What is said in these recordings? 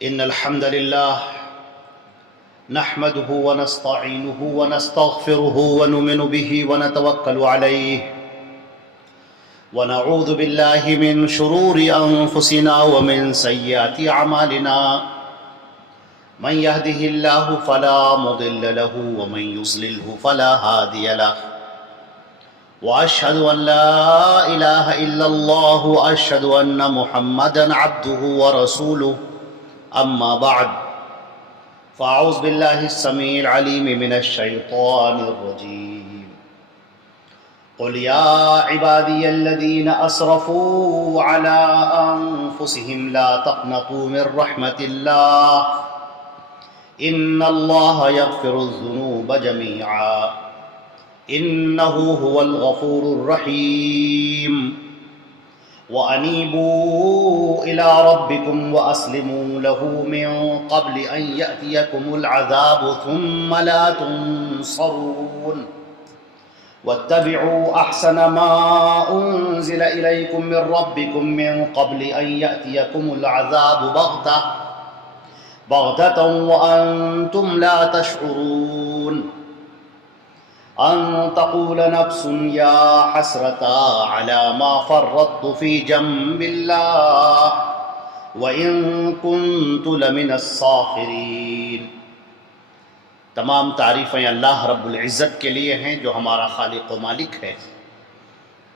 إن الحمد لله نحمده ونستعينه ونستغفره ونؤمن به ونتوكل عليه ونعوذ بالله من شرور أنفسنا ومن سيئات أعمالنا من يهده الله فلا مضل له ومن يضلله فلا هادي له وأشهد أن لا إله إلا الله وأشهد أن محمدا عبده ورسوله أما بعد فأعوذ بالله السميع العليم من الشيطان الرجيم قل يا عبادي الذين أسرفوا على أنفسهم لا تقنطوا من رحمة الله إن الله يغفر الذنوب جميعا إنه هو الغفور الرحيم وأنيبوا إلى ربكم وأسلموا له من قبل أن يأتيكم العذاب ثم لا تنصرون واتبعوا أحسن ما أنزل إليكم من ربكم من قبل أن يأتيكم العذاب بغتة وأنتم لا تشعرون أن تقول نفس يا حسرة على ما فرطت في جنب الله وإن كنت لمن الساخرين۔ تمام تعریفیں اللہ رب العزت کے لیے ہیں جو ہمارا خالق و مالک ہے،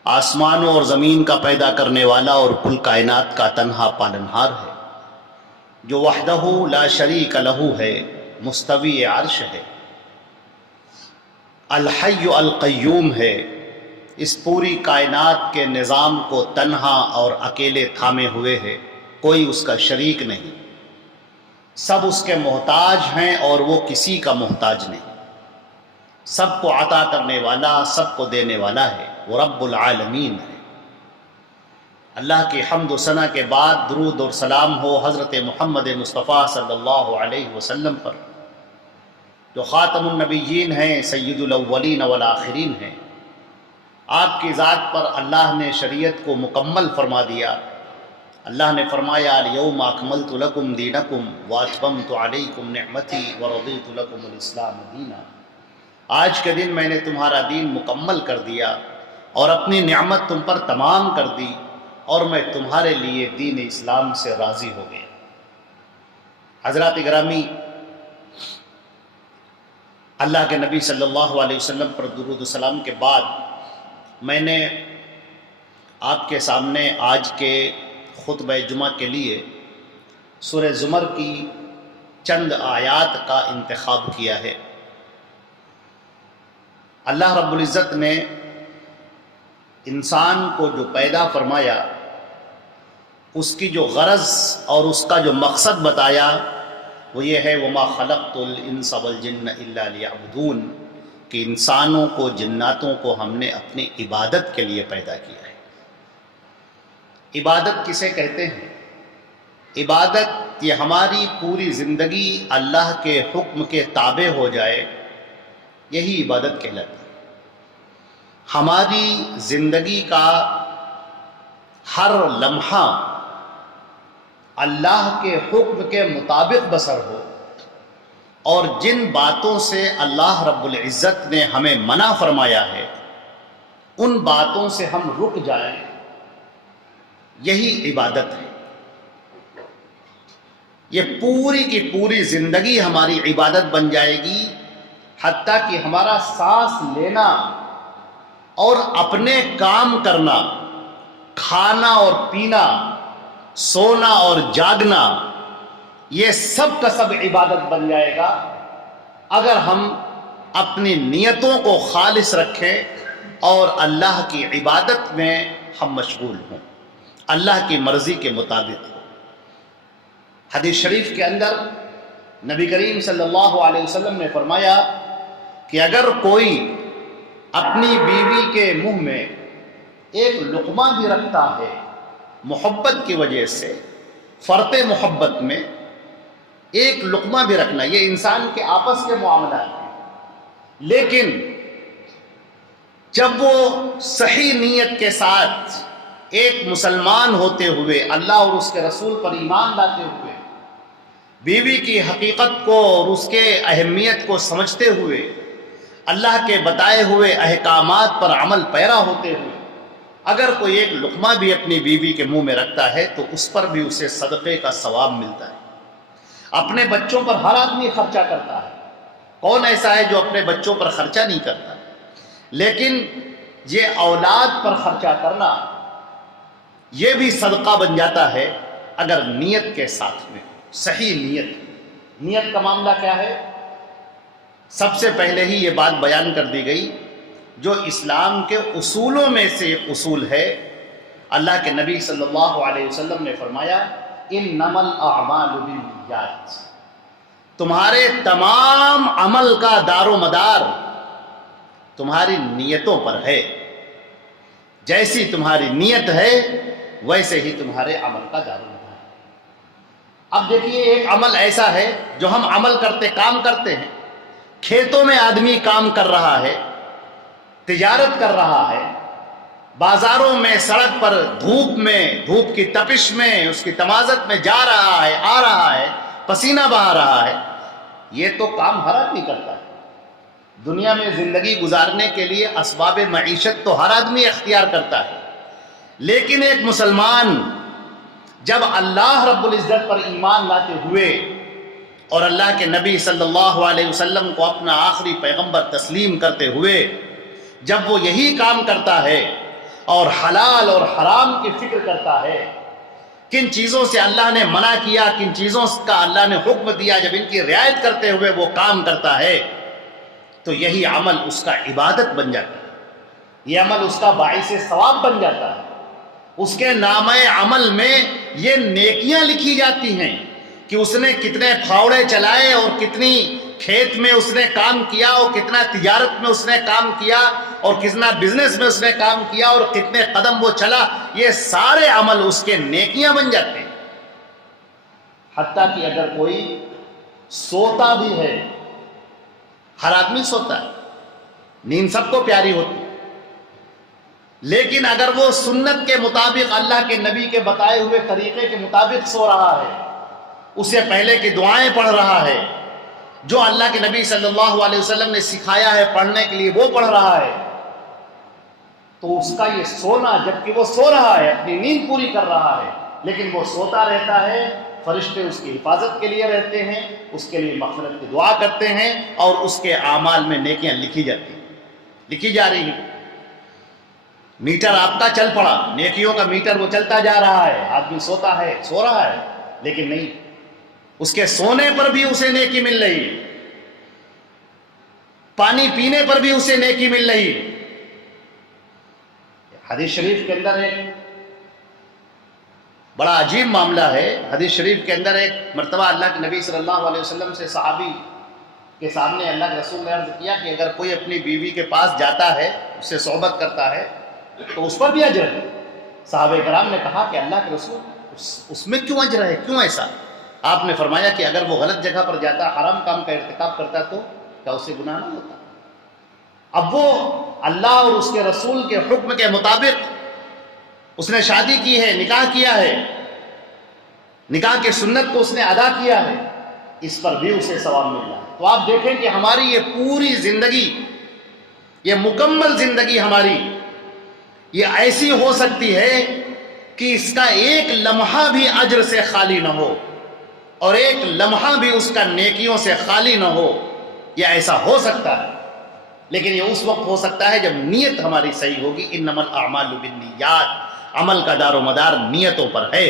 آسمانوں اور زمین کا پیدا کرنے والا اور کل کائنات کا تنہا پالنہار ہے، جو وحدہ لا شریک لہ ہے، مستوی عرش ہے، الحی القیوم ہے، اس پوری کائنات کے نظام کو تنہا اور اکیلے تھامے ہوئے ہے، کوئی اس کا شریک نہیں، سب اس کے محتاج ہیں اور وہ کسی کا محتاج نہیں، سب کو عطا کرنے والا، سب کو دینے والا ہے، وہ رب العالمین ہے۔ اللہ کی حمد و ثنا کے بعد درود اور سلام ہو حضرت محمد مصطفیٰ صلی اللہ علیہ وسلم پر، جو خاتم النبیین ہیں، سید الاولین والآخرین ہیں۔ آپ کی ذات پر اللہ نے شریعت کو مکمل فرما دیا۔ اللہ نے فرمایا الیوم اکملت لکم دینکم واتممت علیکم نعمتی ورضیت لکم الاسلام دینا۔ آج کے دن میں نے تمہارا دین مکمل کر دیا اور اپنی نعمت تم پر تمام کر دی، اور میں تمہارے لیے دین اسلام سے راضی ہو گیا۔ حضرات گرامی، اللہ کے نبی صلی اللہ علیہ وسلم پر درود و سلام کے بعد میں نے آپ کے سامنے آج کے خطبہ جمعہ کے لیے سورہ زمر کی چند آیات کا انتخاب کیا ہے۔ اللہ رب العزت نے انسان کو جو پیدا فرمایا، اس کی جو غرض اور اس کا جو مقصد بتایا وہ یہ ہے وَمَا خَلَقْتُ الْإِنسَ وَالْجِنَّ إِلَّا لِيَعْبُدُونَ، کہ انسانوں کو، جناتوں کو ہم نے اپنی عبادت کے لیے پیدا کیا ہے۔ عبادت کسے کہتے ہیں؟ عبادت یہ ہماری پوری زندگی اللہ کے حکم کے تابع ہو جائے، یہی عبادت کہلاتی ہے۔ ہماری زندگی کا ہر لمحہ اللہ کے حکم کے مطابق بسر ہو، اور جن باتوں سے اللہ رب العزت نے ہمیں منع فرمایا ہے ان باتوں سے ہم رک جائیں، یہی عبادت ہے۔ یہ پوری کی پوری زندگی ہماری عبادت بن جائے گی، حتیٰ کہ ہمارا سانس لینا اور اپنے کام کرنا، کھانا اور پینا، سونا اور جاگنا، یہ سب کا سب عبادت بن جائے گا اگر ہم اپنی نیتوں کو خالص رکھیں اور اللہ کی عبادت میں ہم مشغول ہوں، اللہ کی مرضی کے مطابق ہوں۔ حدیث شریف کے اندر نبی کریم صلی اللہ علیہ وسلم نے فرمایا کہ اگر کوئی اپنی بیوی کے منہ میں ایک لقمہ بھی رکھتا ہے محبت کی وجہ سے، فرط محبت میں ایک لقمہ بھی رکھنا، یہ انسان کے آپس کے معاملات ہیں، لیکن جب وہ صحیح نیت کے ساتھ ایک مسلمان ہوتے ہوئے، اللہ اور اس کے رسول پر ایمان لاتے ہوئے بیوی کی حقیقت کو اور اس کے اہمیت کو سمجھتے ہوئے اللہ کے بتائے ہوئے احکامات پر عمل پیرا ہوتے ہوئے اگر کوئی ایک لقمہ بھی اپنی بیوی کے منہ میں رکھتا ہے تو اس پر بھی اسے صدقے کا ثواب ملتا ہے۔ اپنے بچوں پر ہر آدمی خرچہ کرتا ہے، کون ایسا ہے جو اپنے بچوں پر خرچہ نہیں کرتا؟ لیکن یہ اولاد پر خرچہ کرنا یہ بھی صدقہ بن جاتا ہے اگر نیت کے ساتھ میں، صحیح نیت کا معاملہ کیا ہے؟ سب سے پہلے ہی یہ بات بیان کر دی گئی جو اسلام کے اصولوں میں سے ایک اصول ہے۔ اللہ کے نبی صلی اللہ علیہ وسلم نے فرمایا انما الاعمال بالنیات، تمہارے تمام عمل کا دار و مدار تمہاری نیتوں پر ہے، جیسی تمہاری نیت ہے ویسے ہی تمہارے عمل کا دار و مدار۔ اب دیکھیے ایک عمل ایسا ہے جو ہم عمل کرتے کام کرتے ہیں، کھیتوں میں آدمی کام کر رہا ہے، تجارت کر رہا ہے، بازاروں میں سڑک پر دھوپ کی تپش میں اس کی تمازت میں جا رہا ہے، آ رہا ہے، پسینہ بہا رہا ہے، یہ تو کام ہر آدمی کرتا ہے۔ دنیا میں زندگی گزارنے کے لیے اسباب معیشت تو ہر آدمی اختیار کرتا ہے، لیکن ایک مسلمان جب اللہ رب العزت پر ایمان لاتے ہوئے اور اللہ کے نبی صلی اللہ علیہ وسلم کو اپنا آخری پیغمبر تسلیم کرتے ہوئے جب وہ یہی کام کرتا ہے اور حلال اور حرام کی فکر کرتا ہے، کن چیزوں سے اللہ نے منع کیا، کن چیزوں کا اللہ نے حکم دیا، جب ان کی رعایت کرتے ہوئے وہ کام کرتا ہے تو یہی عمل اس کا عبادت بن جاتا ہے، یہ عمل اس کا باعث ثواب بن جاتا ہے۔ اس کے نامہ عمل میں یہ نیکیاں لکھی جاتی ہیں کہ اس نے کتنے پھاوڑے چلائے اور کتنی کھیت میں اس نے کام کیا اور کتنا تجارت میں اس نے کام کیا اور کتنا بزنس میں اس نے کام کیا اور کتنے قدم وہ چلا، یہ سارے عمل اس کے نیکیاں بن جاتے ہیں۔ حتیٰ کہ اگر کوئی سوتا بھی ہے، ہر آدمی سوتا ہے، نیند سب کو پیاری ہوتی ہے، لیکن اگر وہ سنت کے مطابق اللہ کے نبی کے بتائے ہوئے طریقے کے مطابق سو رہا ہے، اسے پہلے کی دعائیں پڑھ رہا ہے، جو اللہ کے نبی صلی اللہ علیہ وسلم نے سکھایا ہے پڑھنے کے لیے وہ پڑھ رہا ہے، تو اس کا یہ سونا، جبکہ وہ سو رہا ہے، اپنی نیند پوری کر رہا ہے، لیکن وہ سوتا رہتا ہے، فرشتے اس کی حفاظت کے لیے رہتے ہیں، اس کے لیے مغفرت کی دعا کرتے ہیں اور اس کے اعمال میں نیکیاں لکھی جاتی ہیں، لکھی جا رہی ہیں۔ میٹر آپ کا چل پڑا، نیکیوں کا میٹر وہ چلتا جا رہا ہے، آدمی سوتا ہے، سو رہا ہے، لیکن نہیں، اس کے سونے پر بھی اسے نیکی مل رہی ہے، پانی پینے پر بھی اسے نیکی مل رہی ہے۔ حدیث شریف کے اندر ایک بڑا عجیب معاملہ ہے۔ حدیث شریف کے اندر ایک مرتبہ اللہ کے نبی صلی اللہ علیہ وسلم سے صحابی کے سامنے اللہ کے رسول نے عرض کیا کہ اگر کوئی اپنی بیوی کے پاس جاتا ہے، اس سے صحبت کرتا ہے تو اس پر بھی اجر ہے۔ صحابہ کرام نے کہا کہ اللہ کے رسول اس میں کیوں اجر ہے، کیوں ایسا؟ آپ نے فرمایا کہ اگر وہ غلط جگہ پر جاتا، حرام کام کا ارتکاب کرتا تو کیا اسے گناہ نہ ہوتا؟ اب وہ اللہ اور اس کے رسول کے حکم کے مطابق اس نے شادی کی ہے، نکاح کیا ہے، نکاح کے سنت کو اس نے ادا کیا ہے، اس پر بھی اسے ثواب مل رہا ہے۔ تو آپ دیکھیں کہ ہماری یہ پوری زندگی، یہ مکمل زندگی ہماری یہ ایسی ہو سکتی ہے کہ اس کا ایک لمحہ بھی اجر سے خالی نہ ہو اور ایک لمحہ بھی اس کا نیکیوں سے خالی نہ ہو، یہ ایسا ہو سکتا ہے، لیکن یہ اس وقت ہو سکتا ہے جب نیت ہماری صحیح ہوگی۔ انما الاعمال بالنیات، عمل کا دار و مدار نیتوں پر ہے۔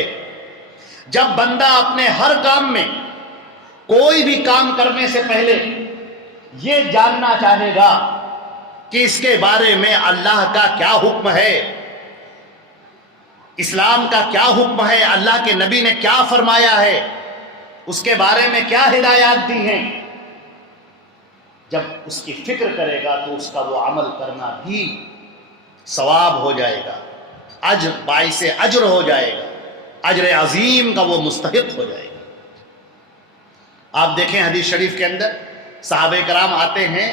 جب بندہ اپنے ہر کام میں، کوئی بھی کام کرنے سے پہلے یہ جاننا چاہے گا کہ اس کے بارے میں اللہ کا کیا حکم ہے، اسلام کا کیا حکم ہے، اللہ کے نبی نے کیا فرمایا ہے، اس کے بارے میں کیا ہدایات دی ہیں، جب اس کی فکر کرے گا تو اس کا وہ عمل کرنا بھی ثواب ہو جائے گا، باعث اجر ہو جائے گا، اجر عظیم کا وہ مستحق ہو جائے گا۔ آپ دیکھیں حدیث شریف کے اندر صحابہ کرام آتے ہیں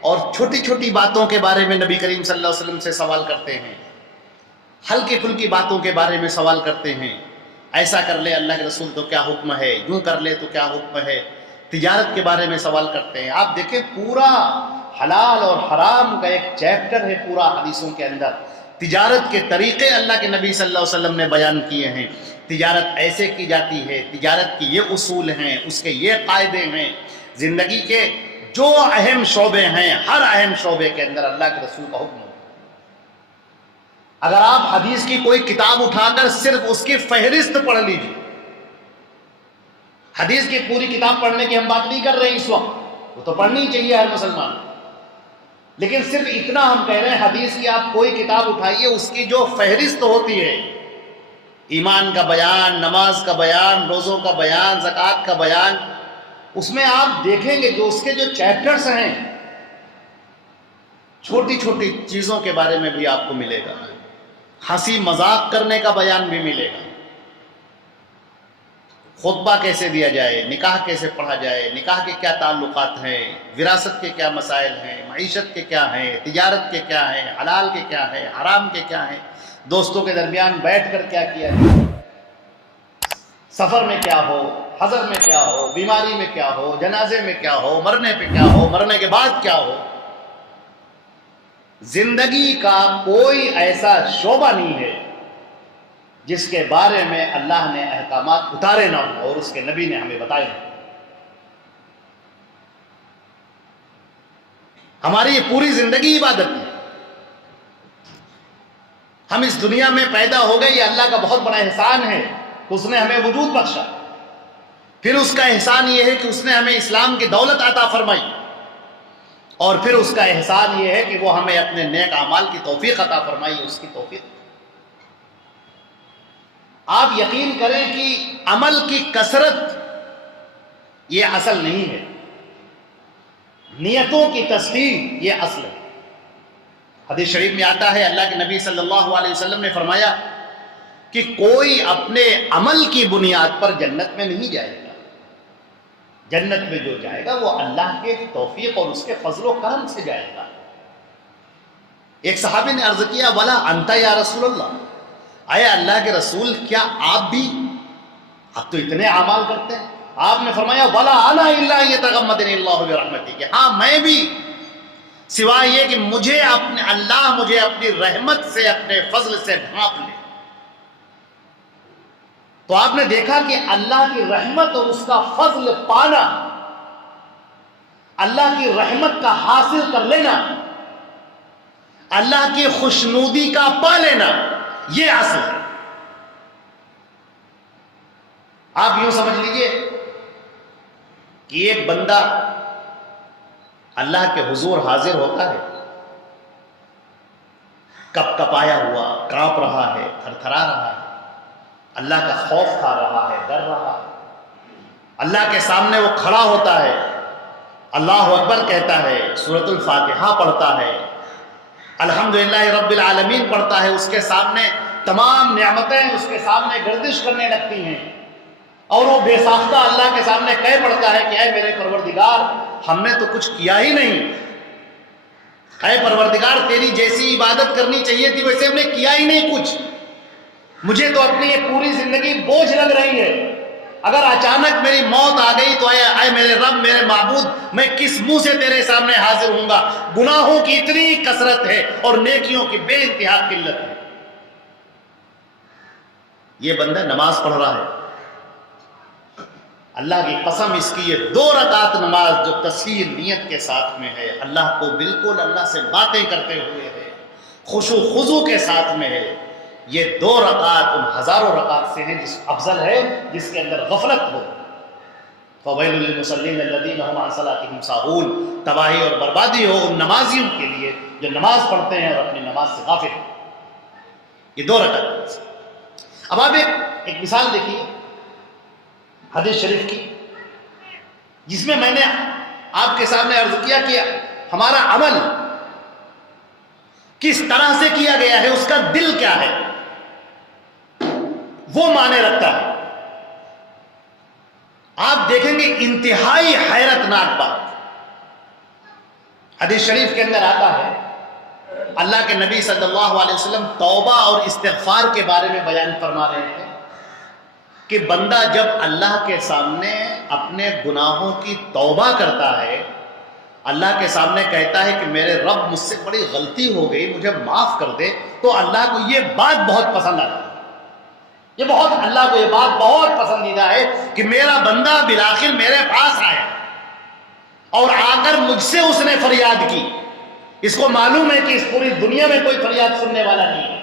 اور چھوٹی چھوٹی باتوں کے بارے میں نبی کریم صلی اللہ علیہ وسلم سے سوال کرتے ہیں، ہلکی پھلکی باتوں کے بارے میں سوال کرتے ہیں، ایسا کر لے اللہ کے رسول تو کیا حکم ہے، یوں کر لے تو کیا حکم ہے، تجارت کے بارے میں سوال کرتے ہیں۔ آپ دیکھیں پورا حلال اور حرام کا ایک چیپٹر ہے پورا حدیثوں کے اندر، تجارت کے طریقے اللہ کے نبی صلی اللہ علیہ وسلم نے بیان کیے ہیں۔ تجارت ایسے کی جاتی ہے، تجارت کی یہ اصول ہیں، اس کے یہ قاعدے ہیں، زندگی کے جو اہم شعبے ہیں ہر اہم شعبے کے اندر اللہ کے رسول کا حکم ہے۔ اگر آپ حدیث کی کوئی کتاب اٹھا کر صرف اس کی فہرست پڑھ لیجیے، حدیث کی پوری کتاب پڑھنے کی ہم بات نہیں کر رہے ہیں اس وقت، وہ تو پڑھنی چاہیے ہر مسلمان، لیکن صرف اتنا ہم کہہ رہے ہیں حدیث کی آپ کوئی کتاب اٹھائیے، اس کی جو فہرست ہوتی ہے، ایمان کا بیان، نماز کا بیان، روزوں کا بیان، زکوٰۃ کا بیان، اس میں آپ دیکھیں گے جو اس کے جو چیپٹرز ہیں، چھوٹی چھوٹی چیزوں کے بارے میں بھی آپ کو ملے گا، ہنسی مذاق کرنے کا بیان بھی ملے گا، خطبہ کیسے دیا جائے، نکاح کیسے پڑھا جائے، نکاح کے کیا تعلقات ہیں، وراثت کے کیا مسائل ہیں، معیشت کے کیا ہیں، تجارت کے کیا ہیں، حلال کے کیا ہیں، حرام کے کیا ہیں، دوستوں کے درمیان بیٹھ کر کیا کیا جائے، سفر میں کیا ہو، حضر میں کیا ہو، بیماری میں کیا ہو، جنازے میں کیا ہو، مرنے پہ کیا ہو، مرنے کے بعد کیا ہو۔ زندگی کا کوئی ایسا شعبہ نہیں ہے جس کے بارے میں اللہ نے احکامات اتارے نہ ہوں اور اس کے نبی نے ہمیں بتائے نہ ہوں۔ ہماری یہ پوری زندگی عبادت ہے۔ ہم اس دنیا میں پیدا ہو گئے، یہ اللہ کا بہت بڑا احسان ہے کہ اس نے ہمیں وجود بخشا۔ پھر اس کا احسان یہ ہے کہ اس نے ہمیں اسلام کی دولت عطا فرمائی، اور پھر اس کا احسان یہ ہے کہ وہ ہمیں اپنے نیک اعمال کی توفیق عطا فرمائی، اس کی توفیق۔ آپ یقین کریں کہ عمل کی کثرت یہ اصل نہیں ہے، نیتوں کی تصحیح یہ اصل ہے۔ حدیث شریف میں آتا ہے اللہ کے نبی صلی اللہ علیہ وسلم نے فرمایا کہ کوئی اپنے عمل کی بنیاد پر جنت میں نہیں جائے گا، جنت میں جو جائے گا وہ اللہ کے توفیق اور اس کے فضل و کرم سے جائے گا۔ ایک صحابی نے عرض کیا ولا انت یا رسول اللہ، اے اللہ کے رسول کیا آپ بھی، آپ تو اتنے اعمال کرتے ہیں؟ آپ نے فرمایا ولا انا الا یتغمدنی اللہ برحمتہ، کہ ہاں میں بھی، سوائے یہ کہ مجھے اپنی رحمت سے، اپنے فضل سے ڈھانپ لے۔ تو آپ نے دیکھا کہ اللہ کی رحمت اور اس کا فضل پانا، اللہ کی رحمت کا حاصل کر لینا، اللہ کی خوشنودی کا پا لینا، یہ اصل ہے۔ آپ یوں سمجھ لیجئے کہ ایک بندہ اللہ کے حضور حاضر ہوتا ہے، کپ کپایا ہوا، کانپ رہا ہے، تھر تھرا رہا ہے، اللہ کا خوف کھا رہا ہے، ڈر رہا ہے، اللہ کے سامنے وہ کھڑا ہوتا ہے، اللہ اکبر کہتا ہے، سورۃ الفاتحہ پڑھتا ہے، الحمدللہ رب العالمین پڑھتا ہے، اس کے سامنے تمام نعمتیں اس کے سامنے گردش کرنے لگتی ہیں، اور وہ بے ساختہ اللہ کے سامنے کہہ پڑتا ہے کہ اے میرے پروردگار ہم نے تو کچھ کیا ہی نہیں، اے پروردگار تیری جیسی عبادت کرنی چاہیے تھی ویسے ہم نے کیا ہی نہیں کچھ، مجھے تو اپنی یہ پوری زندگی بوجھ لگ رہی ہے، اگر اچانک میری موت آ گئی تو اے میرے رب، میرے معبود، میں کس منہ سے تیرے سامنے حاضر ہوں گا، گناہوں کی اتنی کثرت ہے اور نیکیوں کی بے انتہا قلت ہے۔ یہ بندہ نماز پڑھ رہا ہے، اللہ کی قسم اس کی یہ 2 رکعت نماز جو تصحیح نیت کے ساتھ میں ہے، اللہ کو بالکل اللہ سے باتیں کرتے ہوئے ہے، خشوع و خضوع کے ساتھ میں ہے، یہ 2 رکعت ان ہزاروں رکعت سے ہیں جس افضل ہے جس کے اندر غفلت ہو۔ فویل للمصلین الذین هم عن صلاتهم ساہون، تباہی اور بربادی ہو ان نمازیوں کے لیے جو نماز پڑھتے ہیں اور اپنی نماز سے غافل ہیں۔ یہ 2 رکعت۔ اب آپ ایک مثال دیکھیے حدیث شریف کی، جس میں میں نے آپ کے سامنے عرض کیا کہ ہمارا عمل کس طرح سے کیا گیا ہے، اس کا دل کیا ہے، وہ معنی رکھتا ہے۔ آپ دیکھیں گے انتہائی حیرت ناک بات حدیث شریف کے اندر آتا ہے، اللہ کے نبی صلی اللہ علیہ وسلم توبہ اور استغفار کے بارے میں بیان فرما رہے ہیں۔ کہ بندہ جب اللہ کے سامنے اپنے گناہوں کی توبہ کرتا ہے، اللہ کے سامنے کہتا ہے کہ میرے رب مجھ سے بڑی غلطی ہو گئی، مجھے معاف کر دے، تو اللہ کو یہ بات بہت پسند آتی ہے۔ اللہ کو یہ بات بہت پسندیدہ ہے کہ میرا بندہ بالآخر میرے پاس آیا اور آ کر مجھ سے اس نے فریاد کی۔ اس کو معلوم ہے کہ اس پوری دنیا میں کوئی فریاد سننے والا نہیں ہے،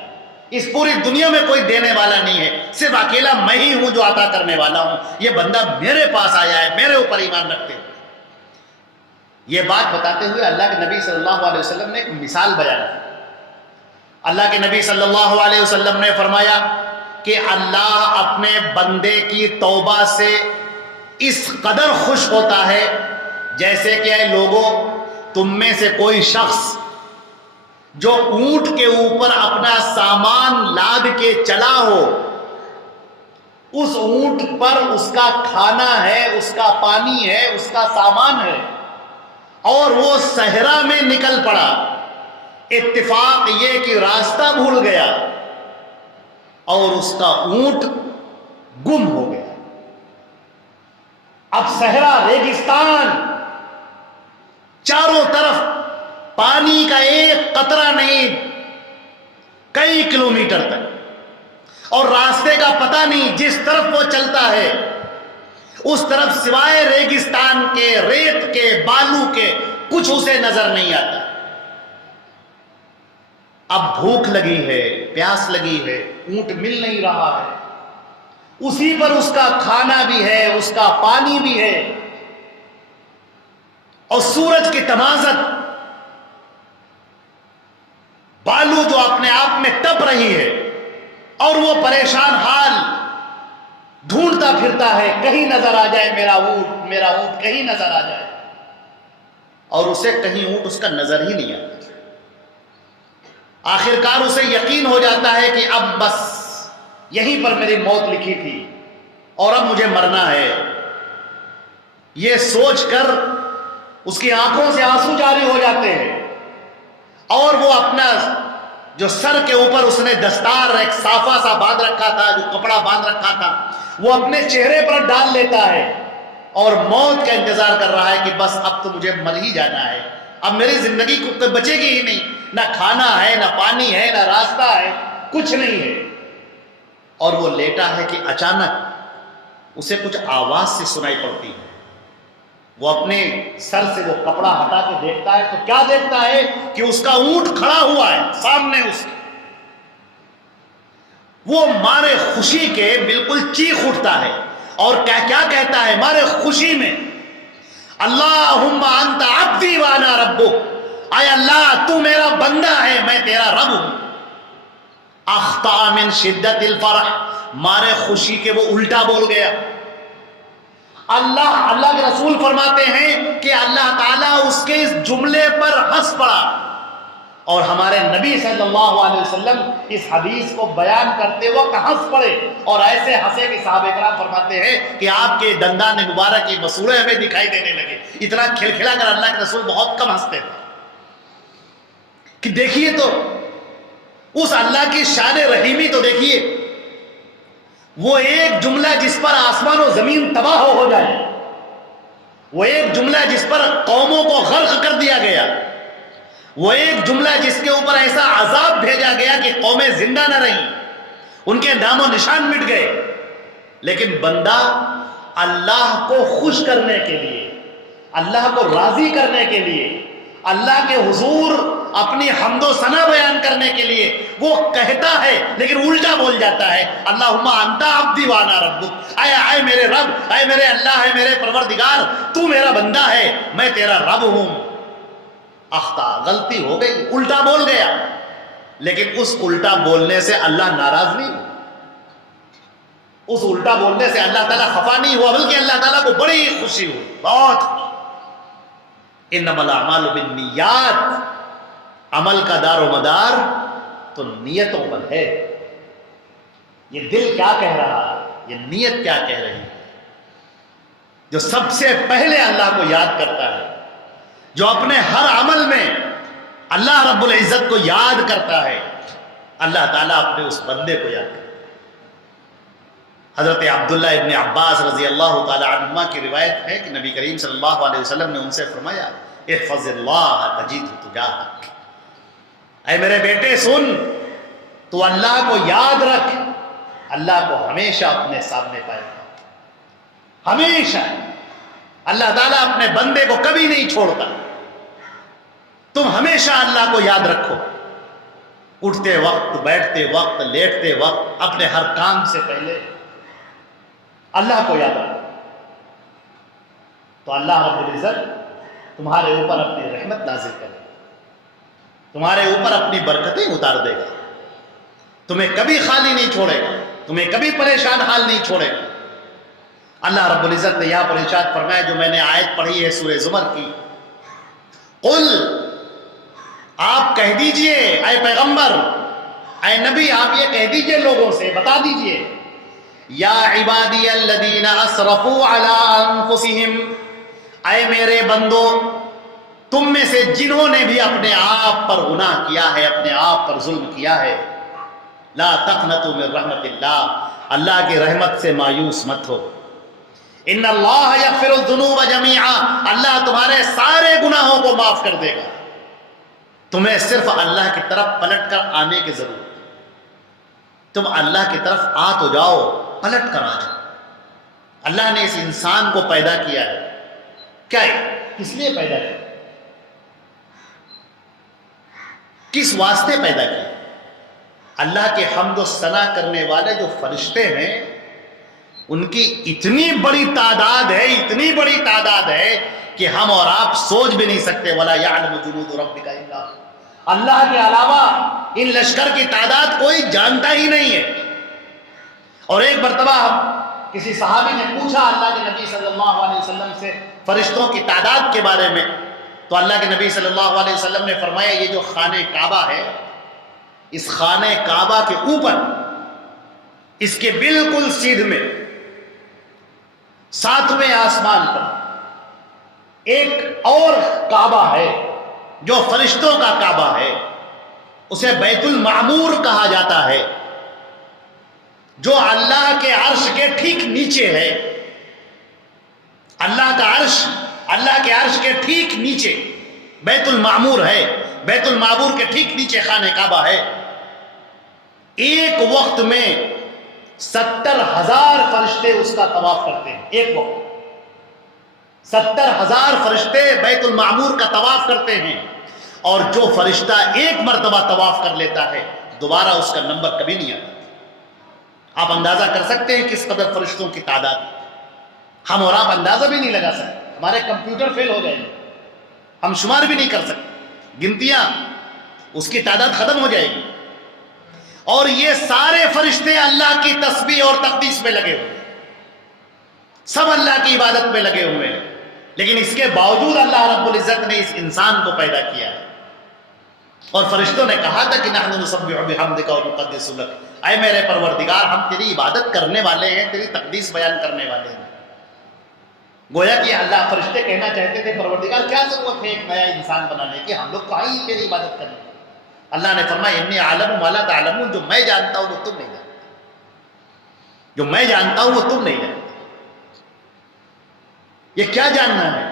اس پوری دنیا میں کوئی دینے والا نہیں ہے، صرف اکیلا میں ہی ہوں جو عطا کرنے والا ہوں۔ یہ بندہ میرے پاس آیا ہے میرے اوپر ایمان رکھتے ہوئے۔ یہ بات بتاتے ہوئے اللہ کے نبی صلی اللہ علیہ وسلم نے ایک مثال بیان کی۔ اللہ کے نبی صلی اللہ علیہ وسلم نے فرمایا کہ اللہ اپنے بندے کی توبہ سے اس قدر خوش ہوتا ہے جیسے کہ اے لوگوں، تم میں سے کوئی شخص جو اونٹ کے اوپر اپنا سامان لاد کے چلا ہو، اس اونٹ پر اس کا کھانا ہے، اس کا پانی ہے، اس کا سامان ہے، اور وہ صحرا میں نکل پڑا۔ اتفاق یہ کہ راستہ بھول گیا اور اس کا اونٹ گم ہو گیا۔ اب صحرا، ریگستان، چاروں طرف پانی کا ایک قطرہ نہیں، کئی کلومیٹر تک، اور راستے کا پتہ نہیں۔ جس طرف وہ چلتا ہے اس طرف سوائے ریگستان کے، ریت کے، بالو کے کچھ اسے نظر نہیں آتا۔ اب بھوک لگی ہے، پیاس لگی ہے، اونٹ مل نہیں رہا ہے، اسی پر اس کا کھانا بھی ہے، اس کا پانی بھی ہے، اور سورج کی تمازت، بالو جو اپنے آپ میں تپ رہی ہے، اور وہ پریشان حال ڈھونڈتا پھرتا ہے، کہیں نظر آ جائے میرا اونٹ، میرا اونٹ کہیں نظر آ جائے، اور اسے کہیں اونٹ اس کا نظر ہی نہیں آتا۔ آخرکار اسے یقین ہو جاتا ہے کہ اب بس یہیں پر میری موت لکھی تھی اور اب مجھے مرنا ہے۔ یہ سوچ کر اس کی آنکھوں سے آنسو جاری ہو جاتے ہیں، اور وہ اپنا جو سر کے اوپر اس نے دستار ایک صافہ سا باندھ رکھا تھا، جو کپڑا باندھ رکھا تھا، وہ اپنے چہرے پر ڈال لیتا ہے اور موت کا انتظار کر رہا ہے کہ بس اب تو مجھے مر ہی جانا ہے، اب میری زندگی کو بچے گی ہی نہیں، نہ کھانا ہے، نہ پانی ہے، نہ راستہ ہے، کچھ نہیں ہے۔ اور وہ لیٹا ہے کہ اچانک اسے کچھ آواز سے سنائی پڑتی ہے۔ وہ اپنے سر سے وہ کپڑا ہٹا کے دیکھتا ہے تو کیا دیکھتا ہے کہ اس کا اونٹ کھڑا ہوا ہے سامنے اس کے۔ وہ مارے خوشی کے بالکل چیخ اٹھتا ہے اور کیا کہتا ہے مارے خوشی میں، اللہم انت عبدی وانا ربک، اے اللہ تو میرا بندہ ہے میں تیرا رب ہوں۔ اخطا من شدت الفرح، مارے خوشی کے وہ الٹا بول گیا۔ اللہ کے رسول فرماتے ہیں کہ اللہ تعالیٰ اس کے اس جملے پر ہنس پڑا، اور ہمارے نبی صلی اللہ علیہ وسلم اس حدیث کو بیان کرتے وقت ہنس پڑے، اور ایسے ہنسے کہ صحابہ کرام فرماتے ہیں کہ آپ کے دندان مبارک کی مسوڑے ہمیں دکھائی دینے لگے، اتنا کھلکھلا کر اللہ کے رسول بہت کم ہنستے تھے۔ کہ دیکھیے تو اس اللہ کی شان رحیمی تو دیکھیے، وہ ایک جملہ جس پر آسمان و زمین تباہ ہو جائے، وہ ایک جملہ جس پر قوموں کو غرق کر دیا گیا، وہ ایک جملہ جس کے اوپر ایسا عذاب بھیجا گیا کہ قومیں زندہ نہ رہیں، ان کے نام و نشان مٹ گئے، لیکن بندہ اللہ کو خوش کرنے کے لیے، اللہ کو راضی کرنے کے لیے، اللہ کے حضور اپنی حمد و ثنا بیان کرنے کے لیے وہ کہتا ہے لیکن الٹا بول جاتا ہے، اللہم انت عبدی وانا ربک، اے میرے رب، اے میرے اللہ، اے میرے پروردگار، تو میرا بندہ ہے میں تیرا رب ہوں۔ اخطا، غلطی ہو گئی، الٹا بول گیا، لیکن اس الٹا بولنے سے اللہ ناراض نہیں، اس الٹا بولنے سے اللہ تعالیٰ خفا نہیں ہوا، بلکہ اللہ تعالیٰ کو بڑی خوشی ہوئی، بہت خوشی۔ انما الاعمال بالنیات، عمل کا دار و مدار تو نیتوں پر ہے۔ یہ دل کیا کہہ رہا ہے، یہ نیت کیا کہہ رہی ہے؟ جو سب سے پہلے اللہ کو یاد کرتا ہے، جو اپنے ہر عمل میں اللہ رب العزت کو یاد کرتا ہے، اللہ تعالیٰ اپنے اس بندے کو یاد کرتا ہے۔ حضرت عبداللہ ابن عباس رضی اللہ تعالی عنہما کی روایت ہے کہ نبی کریم صلی اللہ علیہ وسلم نے ان سے فرمایا احفظ اللہ تجدہ تجاہک، اے میرے بیٹے سن، تو اللہ کو یاد رکھ، اللہ کو ہمیشہ اپنے سامنے پائے گا، ہمیشہ۔ اللہ تعالیٰ اپنے بندے کو کبھی نہیں چھوڑتا، تم ہمیشہ اللہ کو یاد رکھو، اٹھتے وقت، بیٹھتے وقت، لیٹتے وقت، اپنے ہر کام سے پہلے اللہ کو یاد رکھو، تو اللہ رب العزت تمہارے اوپر اپنی رحمت نازل کرے، تمہارے اوپر اپنی برکتیں اتار دے گا، تمہیں کبھی خالی نہیں چھوڑے گا، تمہیں کبھی پریشان حال نہیں چھوڑے گا۔ اللہ رب العزت نے یہاں پر ارشاد فرمایا، جو میں نے آیت پڑھی ہے سورہ زمر کی، قل، آپ کہہ دیجئے اے پیغمبر، اے نبی، آپ یہ کہہ دیجئے لوگوں سے، بتا دیجئے، یا عبادی الذین اسرفوا علی انفسہم، اے میرے بندو، تم میں سے جنہوں نے بھی اپنے آپ پر گناہ کیا ہے، اپنے آپ پر ظلم کیا ہے، لا تقنطوا من رحمت اللہ، اللہ کی رحمت سے مایوس مت ہو، ان اللہ یغفر الذنوب جمیعا، اللہ تمہارے سارے گناہوں کو معاف کر دے گا، تمہیں صرف اللہ کی طرف پلٹ کر آنے کی ضرورت ہے، تم اللہ کی طرف آ تو جاؤ، پلٹ کر آ جاؤ۔ اللہ نے اس انسان کو پیدا کیا ہے، کیا ہے؟ کس لیے پیدا کیا؟ کس واسطے پیدا کیا؟ اللہ کے حمد و ثنا کرنے والے جو فرشتے ہیں، ان کی اتنی بڑی تعداد ہے، اتنی بڑی تعداد ہے کہ ہم اور آپ سوچ بھی نہیں سکتے۔ وَلَا يَعْلَمُ جُنُودُ رَبِّكَ إِلَّا هُوَ، اللہ کے علاوہ ان لشکر کی تعداد کوئی جانتا ہی نہیں ہے۔ اور ایک مرتبہ کسی صحابی نے پوچھا اللہ کے نبی صلی اللہ علیہ وسلم سے فرشتوں کی تعداد کے بارے میں، تو اللہ کے نبی صلی اللہ علیہ وسلم نے فرمایا، یہ جو خانہ کعبہ ہے، اس خانہ کعبہ کے اوپر، اس کے بالکل سیدھ میں، ساتویں آسمان پر ایک اور کعبہ ہے جو فرشتوں کا کعبہ ہے، اسے بیت المعمور کہا جاتا ہے، جو اللہ کے عرش کے ٹھیک نیچے ہے۔ اللہ کا عرش، اللہ کے عرش کے ٹھیک نیچے بیت المعمور ہے، بیت المعمور کے ٹھیک نیچے خانہ کعبہ ہے۔ ایک وقت میں 70,000 فرشتے اس کا طواف کرتے ہیں، ایک وقت 70,000 فرشتے بیت المعمور کا طواف کرتے ہیں، اور جو فرشتہ ایک مرتبہ طواف کر لیتا ہے دوبارہ اس کا نمبر کبھی نہیں آتا۔ آپ اندازہ کر سکتے ہیں کس قدر فرشتوں کی تعداد ہے، ہم اور آپ اندازہ بھی نہیں لگا سکتے، ہمارے کمپیوٹر فیل ہو جائیں گے، ہم شمار بھی نہیں کر سکتے، گنتیاں، اس کی تعداد ختم ہو جائے گی۔ اور یہ سارے فرشتے اللہ کی تسبیح اور تقدیس میں لگے ہوئے ہیں، سب اللہ کی عبادت میں لگے ہوئے ہیں، لیکن اس کے باوجود اللہ رب العزت نے اس انسان کو پیدا کیا ہے۔ اور فرشتوں نے کہا تھا کہ نحن نسبح بحمدک ونقدس لک، اے میرے پروردگار، ہم تیری عبادت کرنے والے ہیں، تیری تقدیس بیان کرنے والے ہیں۔ گویا کہ اللہ، فرشتے کہنا چاہتے تھے، پروردگار کیا ضرورت ہے ایک نیا انسان بنانے کی، ہم لوگ کہیں تیری عبادت کرنے۔ اللہ نے فرمایا انی اعلم ما لا تعلمون، جو میں جانتا ہوں وہ تم نہیں جانتے، جو میں جانتا ہوں وہ تم نہیں جانتے۔ یہ کیا جاننا ہے؟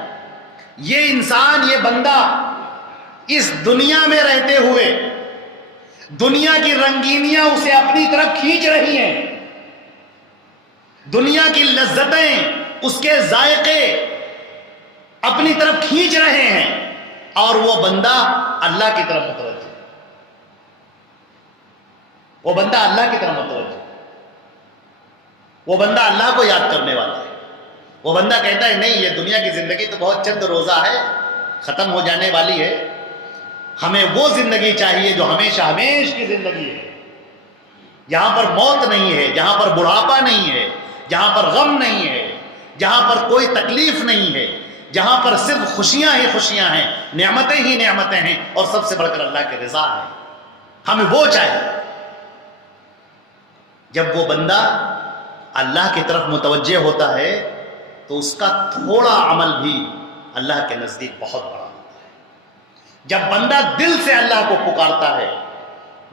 یہ انسان، یہ بندہ اس دنیا میں رہتے ہوئے دنیا کی رنگینیاں اسے اپنی طرف کھینچ رہی ہیں، دنیا کی لذتیں، اس کے ذائقے اپنی طرف کھینچ رہے ہیں، اور وہ بندہ اللہ کی طرف متوجہ، وہ بندہ اللہ کی طرف متوجہ، وہ بندہ اللہ کو یاد کرنے والا ہے۔ وہ بندہ کہتا ہے نہیں، یہ دنیا کی زندگی تو بہت چند روزہ ہے، ختم ہو جانے والی ہے، ہمیں وہ زندگی چاہیے جو ہمیشہ ہمیش کی زندگی ہے، جہاں پر موت نہیں ہے، جہاں پر بڑھاپا نہیں ہے، جہاں پر غم نہیں ہے، جہاں پر کوئی تکلیف نہیں ہے، جہاں پر صرف خوشیاں ہی خوشیاں ہیں، نعمتیں ہی نعمتیں ہیں، اور سب سے بڑھ کر اللہ کی رضا ہے۔ ہمیں وہ چاہیے۔ جب وہ بندہ اللہ کی طرف متوجہ ہوتا ہے تو اس کا تھوڑا عمل بھی اللہ کے نزدیک بہت بڑا ہوتا ہے۔ جب بندہ دل سے اللہ کو پکارتا ہے،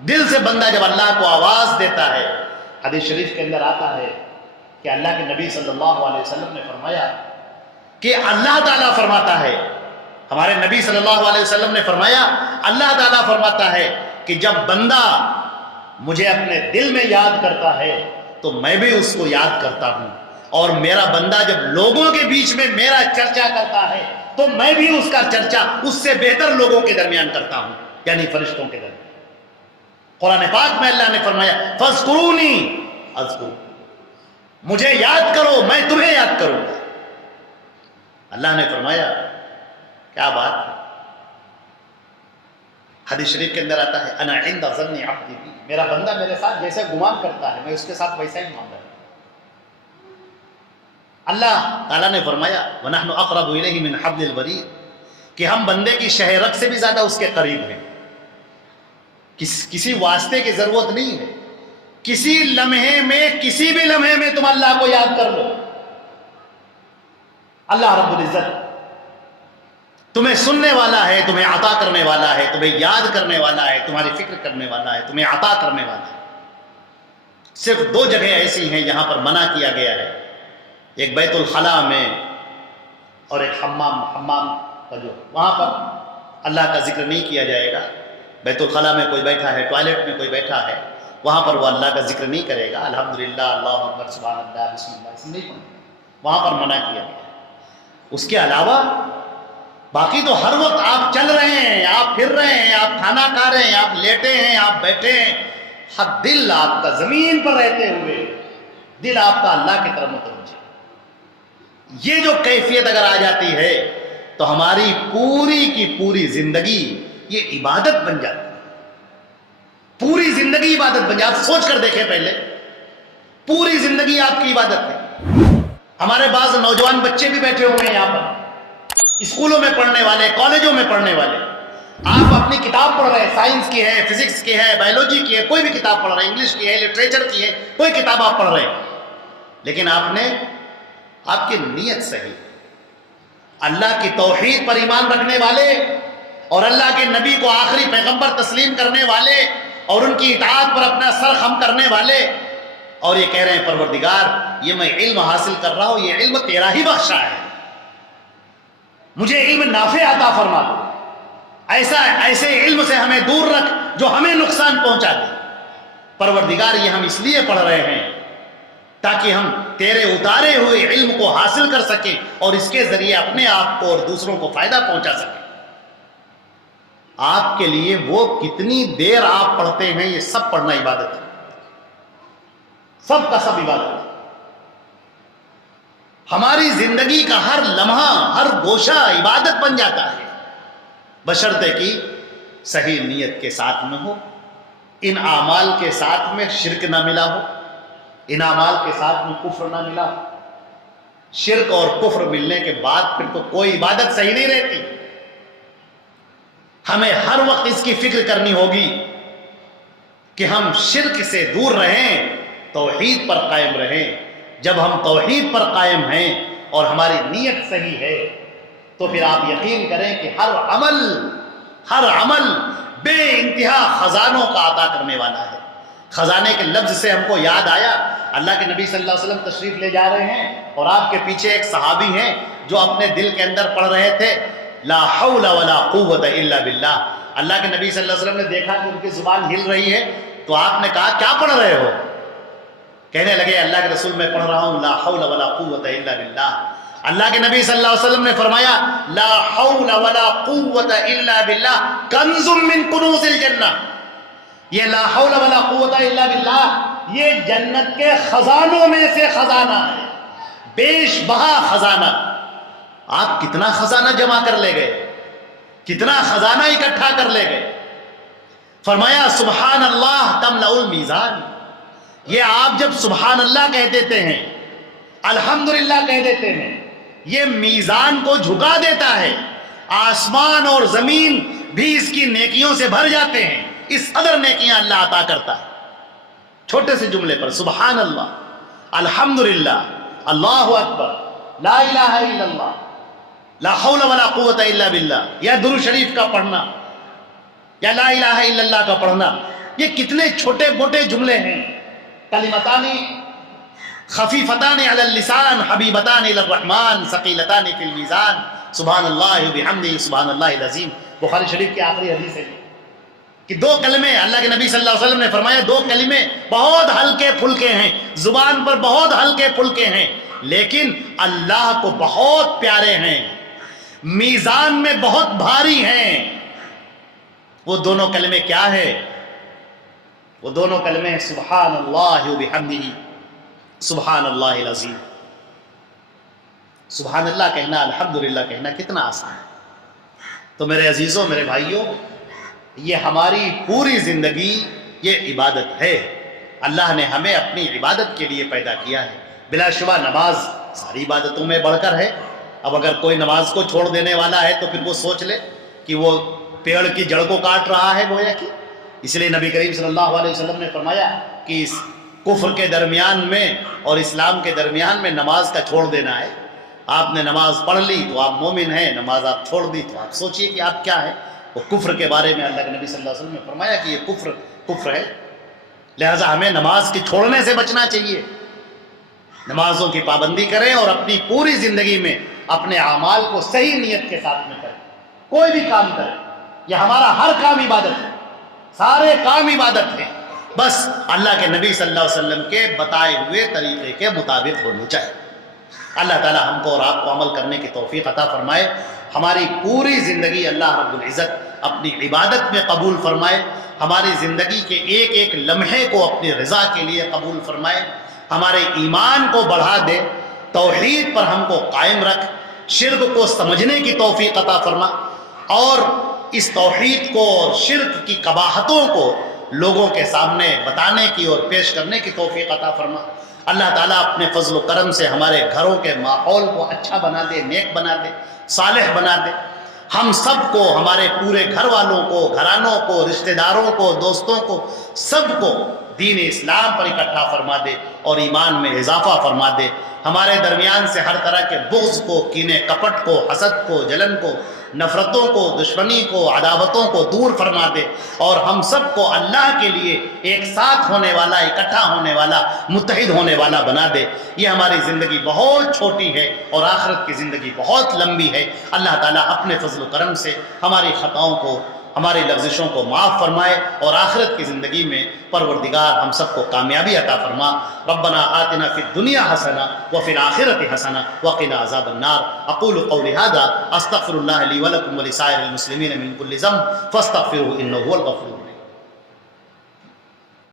دل سے بندہ جب اللہ کو آواز دیتا ہے، حدیث شریف کے اندر آتا ہے کہ اللہ کے نبی صلی اللہ علیہ وسلم نے فرمایا کہ اللہ تعالیٰ فرماتا ہے، ہمارے نبی صلی اللہ علیہ وسلم نے فرمایا اللہ تعالیٰ فرماتا ہے کہ جب بندہ مجھے اپنے دل میں یاد کرتا ہے تو میں بھی اس کو یاد کرتا ہوں، اور میرا بندہ جب لوگوں کے بیچ میں میرا چرچا کرتا ہے تو میں بھی اس کا چرچا اس سے بہتر لوگوں کے درمیان کرتا ہوں، یعنی فرشتوں کے درمیان۔ قرآن پاک میں اللہ نے فرمایا فاذکرونی اذکرکم، مجھے یاد کرو میں تمہیں یاد کروں گا۔ اللہ نے فرمایا کیا بات ہے، حدیث شریف کے اندر آتا ہے انا عند ظن عبدی بی، میرا بندہ میرے ساتھ جیسے گمان کرتا ہے میں اس کے ساتھ ویسا ہی معاملہ ہے۔ اللہ تعالیٰ نے فرمایا وَنَحْنُ أَقْرَبُ إِلَيْهِ مِنْ حَبْلِ الْوَرِيدِ، کہ ہم بندے کی شہ رگ سے بھی زیادہ اس کے قریب ہیں۔ کسی واسطے کی ضرورت نہیں ہے، کسی لمحے میں کسی بھی لمحے میں تم اللہ کو یاد کر لو، اللہ رب العزت تمہیں سننے والا ہے، تمہیں عطا کرنے والا ہے، تمہیں یاد کرنے والا ہے، تمہاری فکر کرنے والا ہے، تمہیں عطا کرنے والا ہے۔ صرف دو جگہ ایسی ہیں جہاں پر منع کیا گیا ہے، ایک بیت الخلاء میں اور ایک حمام کا جو وہاں پر اللہ کا ذکر نہیں کیا جائے گا۔ بیت الخلاء میں کوئی بیٹھا ہے، ٹوائلٹ میں کوئی بیٹھا ہے، وہاں پر وہ اللہ کا ذکر نہیں کرے گا، الحمدللہ اللہ اکبر سبحان اللہ بسم اللہ اسم نہیں پڑھے، وہاں پر منع کیا گیا ہے۔ اس کے علاوہ باقی تو ہر وقت آپ چل رہے ہیں، آپ پھر رہے ہیں، آپ کھانا کھا رہے ہیں، آپ لیٹے ہیں، آپ بیٹھے ہیں، ہر دل آپ کا زمین پر رہتے ہوئے دل آپ کا اللہ کی طرف متوجہ۔ یہ جو کیفیت اگر آ جاتی ہے تو ہماری پوری کی پوری زندگی یہ عبادت بن جاتی ہے، پوری زندگی عبادت بن جاتی۔ آپ سوچ کر دیکھیں پہلے، پوری زندگی آپ کی عبادت ہے۔ ہمارے بعض نوجوان بچے بھی بیٹھے ہوئے ہیں یہاں پر، اسکولوں میں پڑھنے والے، کالجوں میں پڑھنے والے، آپ اپنی کتاب پڑھ رہے ہیں، سائنس کی ہے، فزکس کی ہے، بایولوجی کی ہے، کوئی بھی کتاب پڑھ رہے ہیں، انگلش کی ہے، لٹریچر کی ہے، کوئی کتاب آپ پڑھ رہے ہیں، لیکن آپ کی نیت صحیح، اللہ کی توحید پر ایمان رکھنے والے اور اللہ کے نبی کو آخری پیغمبر تسلیم کرنے والے اور ان کی اطاعت پر اپنا سر خم کرنے والے، اور یہ کہہ رہے ہیں پروردگار یہ میں علم حاصل کر رہا ہوں، یہ علم تیرا ہی بخشا ہے، مجھے علم نافع عطا فرما دو، ایسے علم سے ہمیں دور رکھ جو ہمیں نقصان پہنچا دے۔ پروردگار یہ ہم اس لیے پڑھ رہے ہیں تاکہ ہم تیرے اتارے ہوئے علم کو حاصل کر سکیں اور اس کے ذریعے اپنے آپ کو اور دوسروں کو فائدہ پہنچا سکیں۔ آپ کے لیے وہ کتنی دیر آپ پڑھتے ہیں، یہ سب پڑھنا عبادت ہے، سب کا سب عبادت ہے۔ ہماری زندگی کا ہر لمحہ، ہر گوشہ عبادت بن جاتا ہے، بشرطے کہ صحیح نیت کے ساتھ میں ہو، ان اعمال کے ساتھ میں شرک نہ ملا ہو، ان اعمال کے ساتھ میں کفر نہ ملا ہو۔ شرک اور کفر ملنے کے بعد پھر تو کوئی عبادت صحیح نہیں رہتی۔ ہمیں ہر وقت اس کی فکر کرنی ہوگی کہ ہم شرک سے دور رہیں، توحید پر قائم رہیں۔ جب ہم توحید پر قائم ہیں اور ہماری نیت صحیح ہے تو پھر آپ یقین کریں کہ ہر عمل بے انتہا خزانوں کا عطا کرنے والا ہے۔ خزانے کے لفظ سے ہم کو یاد آیا، اللہ کے نبی صلی اللہ علیہ وسلم تشریف لے جا رہے ہیں اور آپ کے پیچھے ایک صحابی ہیں جو اپنے دل کے اندر پڑھ رہے تھے لا حول ولا قوت الا باللہ۔ اللہ کے نبی صلی اللہ علیہ وسلم نے دیکھا کہ ان کی زبان ہل رہی ہے تو آپ نے کہا کیا پڑھ رہے ہو؟ کہنے لگے اللہ کے رسول میں پڑھ رہا ہوں لا حول ولا قوت الا باللہ۔ اللہ کے نبی صلی اللہ علیہ وسلم نے فرمایا لا حول ولا قوت الا باللہ کنز من کنوز الجنہ، یہ لا حول ولا قوت الا باللہ یہ جنت کے خزانوں میں سے خزانہ ہے، بیش بہا خزانہ۔ آپ کتنا خزانہ جمع کر لے گئے، کتنا خزانہ اکٹھا کر لے گئے۔ فرمایا سبحان اللہ تملأ المیزان، یہ آپ جب سبحان اللہ کہہ دیتے ہیں، الحمدللہ کہہ دیتے ہیں، یہ میزان کو جھکا دیتا ہے، آسمان اور زمین بھی اس کی نیکیوں سے بھر جاتے ہیں، اس قدر نیکیاں اللہ عطا کرتا ہے۔ چھوٹے سے جملے پر سبحان اللہ، الحمدللہ، اللہ اکبر، لا الہ الا اللہ، لا حول ولا قوت الا باللہ، یا درود شریف کا پڑھنا یا لا الہ الا اللہ کا پڑھنا، یہ کتنے چھوٹے موٹے جملے ہیں۔ کلمتانی خفیفتان علی اللسان حبیبتان الی الرحمن ثقیلتان فی المیزان سبحان اللہ وبحمدہ سبحان اللہ العظیم۔ بخاری شریف کی آخری حدیث ہے کہ دو کلمے، اللہ کے نبی صلی اللہ علیہ وسلم نے فرمایا دو کلمے بہت ہلکے پھلکے ہیں، زبان پر بہت ہلکے پھلکے ہیں، لیکن اللہ کو بہت پیارے ہیں، میزان میں بہت بھاری ہیں۔ وہ دونوں کلمے کیا ہے؟ وہ دونوں کلمے ہیں سبحان اللہ وبحمدہ سبحان اللہ العظیم۔ سبحان اللہ کہنا، الحمدللہ کہنا کتنا آسان ہے۔ تو میرے عزیزوں، میرے بھائیوں، یہ ہماری پوری زندگی یہ عبادت ہے۔ اللہ نے ہمیں اپنی عبادت کے لیے پیدا کیا ہے۔ بلا شبہ نماز ساری عبادتوں میں بڑھ کر ہے۔ اب اگر کوئی نماز کو چھوڑ دینے والا ہے تو پھر وہ سوچ لے کہ وہ پیڑ کی جڑ کو کاٹ رہا ہے گویا کہ۔ اس لیے نبی کریم صلی اللہ علیہ وسلم نے فرمایا کہ اس کفر کے درمیان میں اور اسلام کے درمیان میں نماز کا چھوڑ دینا ہے۔ آپ نے نماز پڑھ لی تو آپ مومن ہیں، نماز آپ چھوڑ دی تو آپ سوچئے کہ آپ کیا ہے۔ وہ کفر کے بارے میں اللہ کے نبی صلی اللہ علیہ وسلم نے فرمایا کہ یہ کفر ہے، لہذا ہمیں نماز کے چھوڑنے سے بچنا چاہیے۔ نمازوں کی پابندی کریں اور اپنی پوری زندگی میں اپنے اعمال کو صحیح نیت کے ساتھ میں کریں۔ کوئی بھی کام کریں، یہ ہمارا ہر کام عبادت ہے، سارے کام عبادت ہیں، بس اللہ کے نبی صلی اللہ علیہ وسلم کے بتائے ہوئے طریقے کے مطابق ہونے چاہیے۔ اللہ تعالی ہم کو اور آپ کو عمل کرنے کی توفیق عطا فرمائے۔ ہماری پوری زندگی اللہ رب العزت اپنی عبادت میں قبول فرمائے۔ ہماری زندگی کے ایک ایک لمحے کو اپنی رضا کے لیے قبول فرمائے۔ ہمارے ایمان کو بڑھا دے، توحید پر ہم کو قائم رکھ، شرک کو سمجھنے کی توفیق عطا فرما، اور اس توحید کو اور شرک کی قباحتوں کو لوگوں کے سامنے بتانے کی اور پیش کرنے کی توفیق عطا فرما۔ اللہ تعالیٰ اپنے فضل و کرم سے ہمارے گھروں کے ماحول کو اچھا بنا دے، نیک بنا دے، صالح بنا دے۔ ہم سب کو، ہمارے پورے گھر والوں کو، گھرانوں کو، رشتہ داروں کو، دوستوں کو، سب کو دین اسلام پر اکٹھا فرما دے اور ایمان میں اضافہ فرما دے۔ ہمارے درمیان سے ہر طرح کے بغض کو، کینے کپٹ کو، حسد کو، جلن کو، نفرتوں کو، دشمنی کو، عداوتوں کو دور فرما دے، اور ہم سب کو اللہ کے لیے ایک ساتھ ہونے والا، اکٹھا ہونے والا، متحد ہونے والا بنا دے۔ یہ ہماری زندگی بہت چھوٹی ہے اور آخرت کی زندگی بہت لمبی ہے۔ اللہ تعالیٰ اپنے فضل و کرم سے ہماری خطاؤں کو، ہماری لغزشوں کو معاف فرمائے، اور آخرت کی زندگی میں پروردگار ہم سب کو کامیابی عطا فرما۔ ربنا آتنا فی الدنیا حسنہ وفی الآخرۃ حسنہ وقنا عذاب النار۔ اقول قولی ھذا استغفر اللہ لی ولکم ولسائر المسلمین من کل ذنب فاستغفروہ انہ هو الغفور الرحیم۔